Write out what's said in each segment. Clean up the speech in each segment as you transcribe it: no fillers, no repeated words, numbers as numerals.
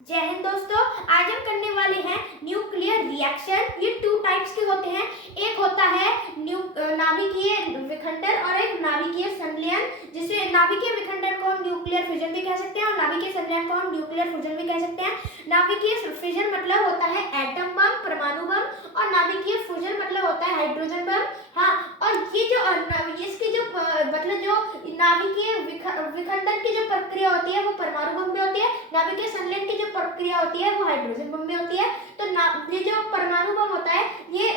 जय हिंद दोस्तों। आज हम करने वाले हैं न्यूक्लियर रिएक्शन। ये टू टाइप्स के होते हैं। एक होता है नाभिकीय विखंडन और एक नाभिकीय संलयन, जिसे नाभिकीय विखंडन को हम न्यूक्लियर फिजन भी कह सकते हैं और नाभिकीय संलयन को हम न्यूक्लियर फ्यूजन भी कह सकते हैं। नाभिकीय फिजन मतलब होता है एटम बम, परमाणु बम, और नाभिकीय फ्यूजन मतलब होता है हाइड्रोजन बम। हाँ, और ये जो इसकी जो मतलब जो नाभिकीय विखंडन की जो प्रक्रिया होती है वो परमाणु बम में होती है। नाभिकीय संलयन की जो प्रक्रिया होती है वो हाइड्रोजन बम में होती है। तो ये जो परमाणु बम होता है ये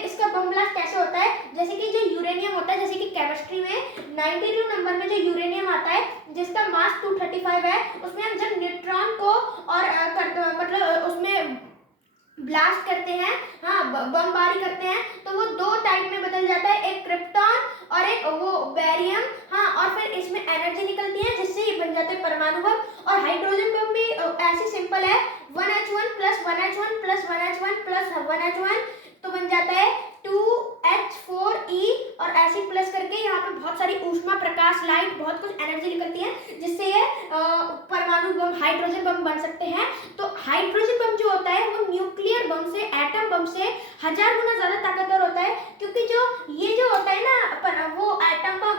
इसका बम ब्लास्ट कैसे होता है, जैसे कि जो यूरेनियम होता है, जैसे कि केमिस्ट्री में 92 नंबर में जो यूरेनियम आता है जिसका मास 235 है, उसमें हम जब न्यूट्रॉन को और मतलब उसमें ब्लास्ट करते हैं, हाँ बमबारी करते हैं, तो वो दो टाइप में बदल जाता है, एक क्रिप्टॉन और एक वो बेरियम। हाँ, और फिर इसमें एनर्जी निकलती है जिससे ये बन जाते हैं परमाणु बम। और हाइड्रोजन बम भी ऐसे सिंपल है, 1H1 plus 1H1 plus 1H1 plus 1H1 तो बन जाता है 2H4E, और ऐसे प्लस करके यहाँ पे बहुत सारी ऊष्मा, प्रकाश, लाइट, बहुत कुछ एनर्जी निकलती है जिससे ये परमाणु बम, हाइड्रोजन बम बन सकते हैं। तो हाइड्रोजन बम जो होता है वो न्यूक्लियर बम से, एटम बम से 1000 गुना ज्यादा ताकतवर होता है, क्योंकि जो ये जो होता है ना वो एटम बम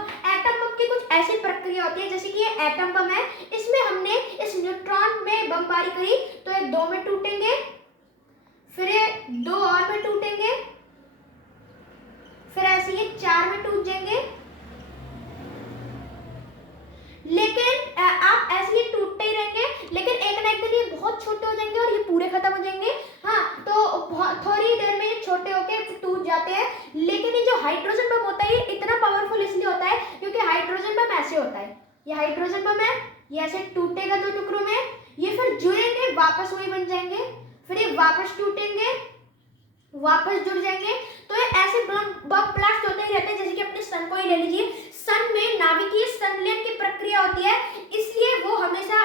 की कुछ ऐसी प्रक्रिया होती है, जैसे कि ये एटम बम है, इसमें हमने इस न्यूट्रॉन में बमबारी करी तो ये 2 में टूटेंगे, फिर ये 2 और में टूटेंगे, फिर ऐसे ये 4 में टूट जाएंगे। लेकिन आप ऐसे ही टूटते ही रहेंगे, लेकिन एक ना एक दिन ये बहुत छोटे हो जाएंगे और ये पूरे खत्म हो जाएंगे। हाँ, तो थोड़ी देर में ये छोटे होके टूट जाते हैं। लेकिन ये जो हाइड्रोजन बम होता है ये इतना पावरफुल इसलिए होता है क्योंकि हाइड्रोजन बम ऐसे होता है, ये हाइड्रोजन बम है, ये ऐसे टूटेगा 2 टुकड़ों में, ये फिर जुड़ेंगे, वापस वही बन जाएंगे, फिर ये वापस टूटेंगे, वापस जुड़ जाएंगे। तो ये ऐसे बम ब्लास्ट होते ही रहते हैं। जैसे कि अपने सन को ही ले लीजिए, सन में नाभिकीय संलयन की प्रक्रिया होती है, इसलिए वो हमेशा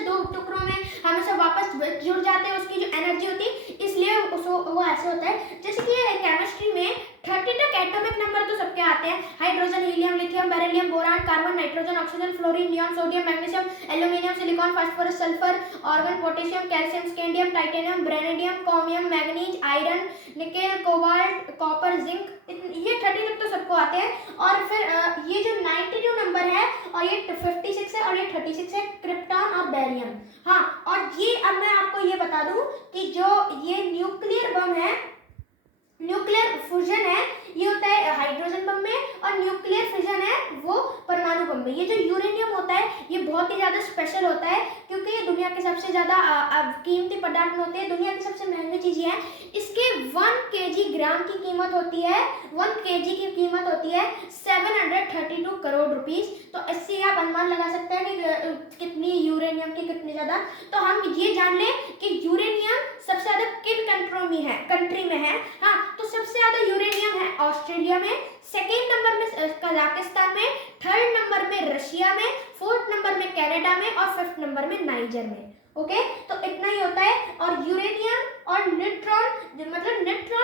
2 टुकड़ों में हमेशा वापस जुड़ जाते हैं, उसकी जो एनर्जी होती है, इसलिए वो ऐसे होता है। जैसे कि केमिस्ट्री में 30 तक एटॉमिक नंबर तो सबके आते हैं, hydrogen, helium, lithium, beryllium, boron, carbon, nitrogen, oxygen, fluorine, neon, sodium, magnesium, aluminium, silicon, phosphorus, sulphur, argon, potassium, calcium, scandium, titanium, vanadium, chromium, manganese, iron, nickel, cobalt, copper, zinc, ये 30 तक तो सबको आते हैं। और फिर ये जो 92 नंबर है और ये 56 है और ये 36 है, क्रिप्टॉन और बेरियम। हाँ, और ये अब मैं आपको ये बता दूं कि जो ये न्यूक्लियर बम है, न्यूक्लियर फ्यूजन है, ये होता है हाइड्रोजन बम में, और न्यूक्लियर फिजन है वो परमाणु बम में। ये जो यूरेनियम होता है ये बहुत ही ज्यादा स्पेशल होता है, क्योंकि ये दुनिया के सबसे ज्यादा कीमती पदार्थ में होते हैं, दुनिया की सबसे महंगी चीज है। इसके 1 kg ग्राम की कीमत होती है, 1 kg की कीमत होती है 732 करोड़ रुपीस। तो इससे आप अनुमान लगा सकते हैं कि कितनी यूरेनियम की कितनी ज्यादा। तो हम ये जान लें कि यूरेनियम सबसे ज्यादा किन कंट्री में है। हाँ, तो सबसे ज्यादा यूरेनियम है ऑस्ट्रेलिया में, सेकेंड नंबर में कजाकिस्तान में, थर्ड नंबर में रशिया में, फोर्थ नंबर में कनाडा में, और फिफ्थ नंबर में नाइजर में। ओके, तो इतना ही होता है। और यूरेनियम और न्यूट्रॉन मतलब न्यूट्रॉन